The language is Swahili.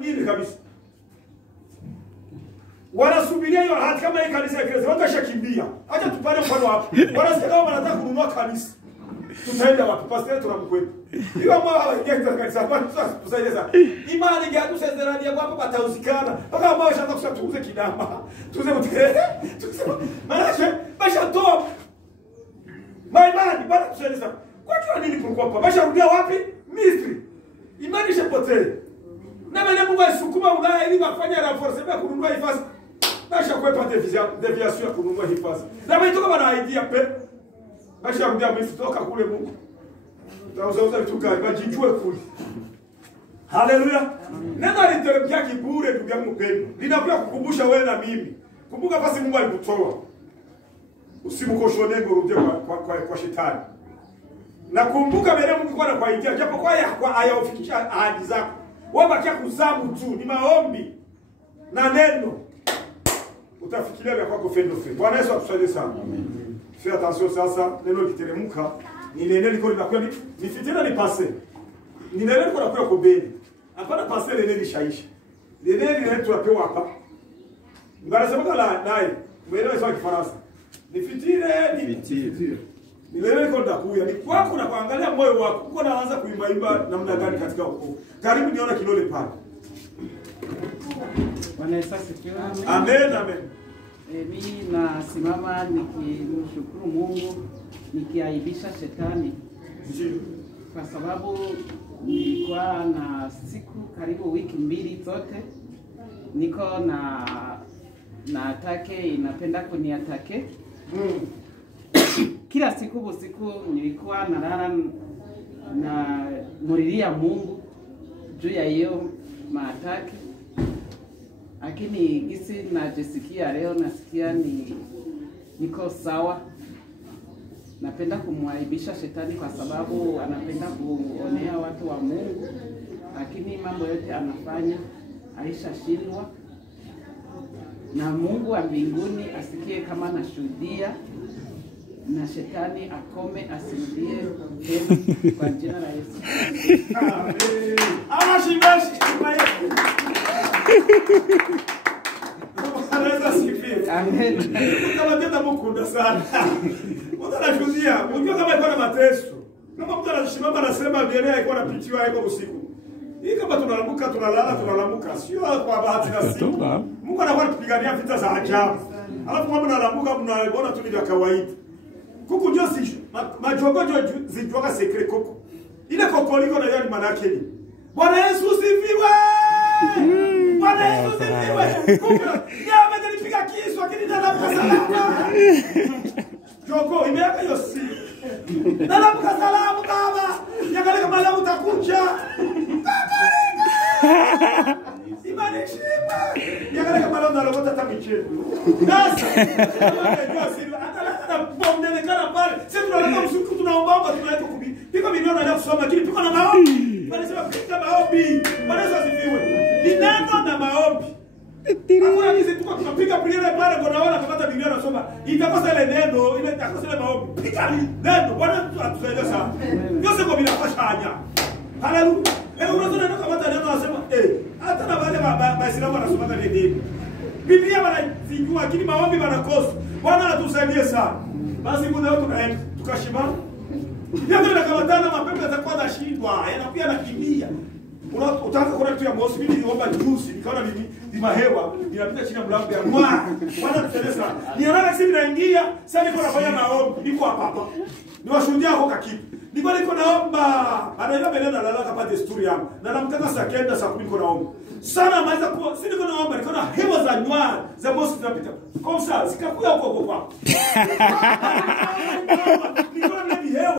Mimi kabisa. Wanasubiria hiyo hati kama hii kanisa ya Kristo. Wakashakimbia. Acha tupane mfano hapo. Wanasikia kama wanataka kununua kanisa. Tutaenda wapi? Pastor tunamkwenda. Hiyo ambao hawaingia kanisa kwa sasa tusaidie sana. Imani gani tusezerani ya kwamba patauzikana. Mpaka ambao washaanza kusema tuuze kidama. Tuuze mtele. Maana basha toa. Maimani bana tusaidie sana. Kwa nini kulikuwa hapa? Basha rudia wapi? Misri. Imani ishapotee. Na wale Mungu asukuma Ulaya ili wafanye renforce ya kununua hifadhi. Basha kwepa deviation ya kununua hifadhi. Na wao toka wana idea pe. Basha rudia Misri toka kule Mungu. Tutauza vitu gani? Bajijue kule. Haleluya. Neno aliteremkia kibure ndugu yangu mpendwa. Linakuja kukumbusha wewe na mimi. Kumbuka basi Mungu alikutoa. Usimkoshone ngorudie kwa shetani. Na kumbuka mbele Mungu kwa anakuaidia japo kwa hayaofikisha ahadi zako. Wewe bakia kuzamu tu ni maombi na neno. Utafikiria vya kwako fendo. Bwana Yesu atusaidie sana. Amen. Fais attention sasa neno likiteremka ni neno liko linakuwa ni fitina ni passé. Ni neno liko linakuwa kubeli. Hapana passé neno lishaisha. Neno tunapewa hapa. Ngarasema la naye. Mwelewa sawa Kifaransa. Ni fitire ni fitire. Ni leo iko ndakuya ni kwako na kuangalia moyo wako. Uko naanza kuimba namna gani katika wokovu. Karibu niona kilole pale. Bwana Yesu asifiwe. Amen amen. Mimi nasimama nikimshukuru Mungu nikiaibisha shetani. Kwa sababu nilikuwa na siku karibu wiki mbili zote niko na atake inapenda kuniatake. Kila siku usiku nilikuwa nalala na muriria Mungu juu ya hiyo maataki. Lakini gisi najisikia leo nasikia niko sawa. Napenda kumwaibisha shetani kwa sababu anapenda kuonea watu wa Mungu. Lakini mambo yote anafanya aishashindwa. Na Mungu wa mbinguni asikie kama nashuhudia. Na shetani akome asimdie tena kwa jina la Yesu. Amen. Awashibashi Yesu. Anaweza sifiwe. Amen. Kama tena mkunda sana. Mtu anashuhudia, unajua kama iko na mateso. Kama mtu anasimama anasema bienea iko na pitiwa iko usiku. Hii kama tunalamuka tunalamuka sio kwa bahati nasibu. Mungu anakuwa tupigania vita za ajabu. Alafu mama analamuka mnaona tu ni vya kawaida. Kuku ndio si majogo ndio zijuaga secret koko. Ile koko liko na yeye ni manake ni. Bwana Yesu sifiwe. Bwana Yesu sifiwe. Kuku yeye amenipiga kisu lakini nalamuka salama. Jogo imeweka hiyo si. Nalamuka salama baba. Yangalia kama leo utakuja. Imani shima. Yangalia kama leo nalokota tamiche. Sasa. Bomdekana pale. Sisi tunaleta msuku tunaomba tunaleta kubi. Pika milioni na kusoma lakini pika na maombi. Wanasema pika maombi. Wanaweza sifiwe. Ni neno na maombi. Hakuna kizi tunapiga prayer pale kwa naona kupata milioni nasoma. Itakosa ile neno, ile itakosa ile maombi. Pika neno. Bwana atusaidie sana. Yose kwa bila fashanya. Haleluya. Leo unazona kama neno anasema hata na wale Waislamu wanasoma ile neno. Biblia wanazijua lakini maombi wanakosa. Bwana atusaidie sana. Basi muda wote tunaenda tukashimana. Ndio tunakamatana mapepo yatakuwa na shindwa, yanakuwa nakimbia. Utaanza kuona kitu ya mosi mimi niomba juice, nikaona ni mahewa, ninapita chini ya mlango ya mwa. Bwana atusaidie sana. Niona sisi naingia, sasa niko nafanya maombi, niko hapa. Niwashuhudia huko kakitu. Niko naomba. Anaenda mbele na lala kama desturi yangu. Na namkata saa 9 saa 10 niko naomba. Sana maweza kuwa si niko naomba, niko na hewa za nywa za mosi zinapita. Kwa sababu zikakuja huko kwa. Niko na hewa